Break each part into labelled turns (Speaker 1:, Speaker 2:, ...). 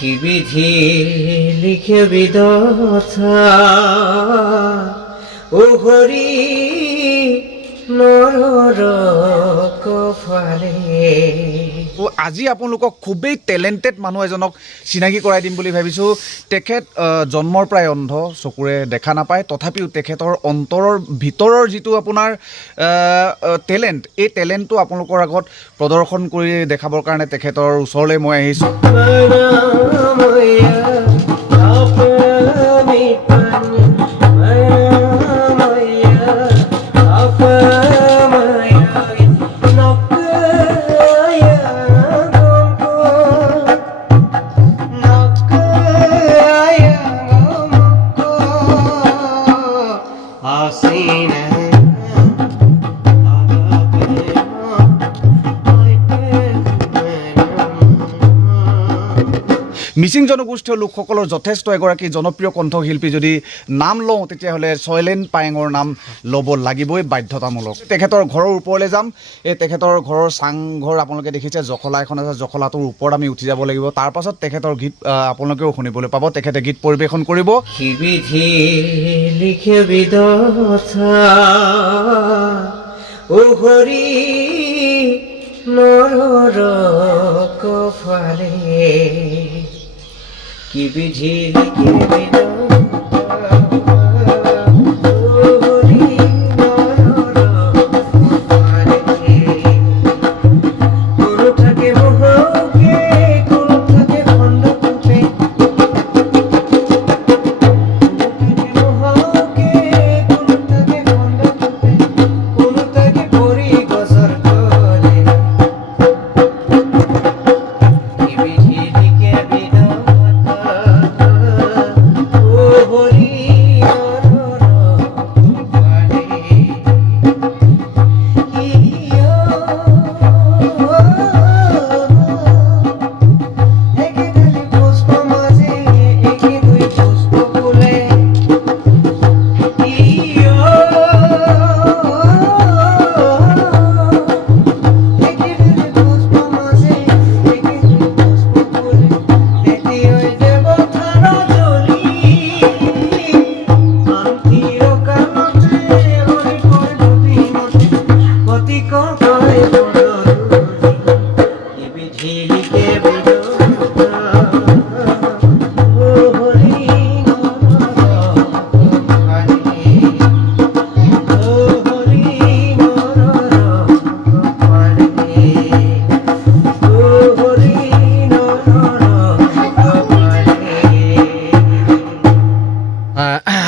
Speaker 1: কি বিধি লিখে বিদথা? ও হরি নৰ কফালে
Speaker 2: আজি আপোনালোকক খুবেই টেলেণ্টেড মানুহ এজনক চিনাকি কৰাই দিম বুলি ভাবিছোঁ। তেখেত জন্মৰ পৰাই অন্ধ চকুৰে দেখা নাপায়। তথাপিও তেখেতৰ অন্তৰৰ ভিতৰৰ যিটো আপোনাৰ টেলেণ্ট এই টেলেণ্টটো আপোনালোকৰ আগত প্ৰদৰ্শন কৰি দেখাবৰ কাৰণে তেখেতৰ ওচৰলৈ মই আহিছোঁ।
Speaker 1: हसीन है
Speaker 2: মিচিং জনগোষ্ঠীয় লোকসকলৰ যথেষ্ট এগৰাকী জনপ্ৰিয় কণ্ঠশিল্পী যদি নাম লওঁ, তেতিয়াহ'লে শৈলেন পায়েঙৰ নাম ল'ব লাগিবই বাধ্যতামূলক। তেখেতৰ ঘৰৰ ওপৰলৈ যাম। এই তেখেতৰ ঘৰৰ চাংঘৰ আপোনালোকে দেখিছে, জখলা এখন আছে, জখলাটোৰ ওপৰত আমি উঠি যাব লাগিব। তাৰ পাছত তেখেতৰ গীত আপোনালোকেও শুনিবলৈ পাব। তেখেতে গীত পৰিৱেশন কৰিব।
Speaker 1: নৰ কফালে কি বিধি লিখে বিদথা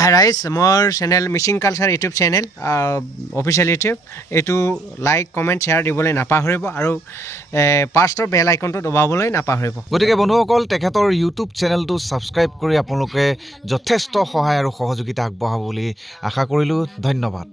Speaker 1: নৰহৰি
Speaker 3: ৰাইজ মোৰ channel Mising culture YouTube channel official YouTube এইটো লাইক কমেণ্ট শ্বেয়াৰ দিবলৈ নাপাহৰিব আৰু পাষ্টৰ বেল আইকনটো দবাবলৈ নাপাহৰিব।
Speaker 2: গতিকে বন্ধুসকল, তেখেতৰ ইউটিউব চেনেলটো ছাবস্ক্ৰাইব কৰি আপোনালোকে যথেষ্ট সহায় আৰু সহযোগিতা আগবঢ়াব বুলি আশা কৰিলোঁ। ধন্যবাদ।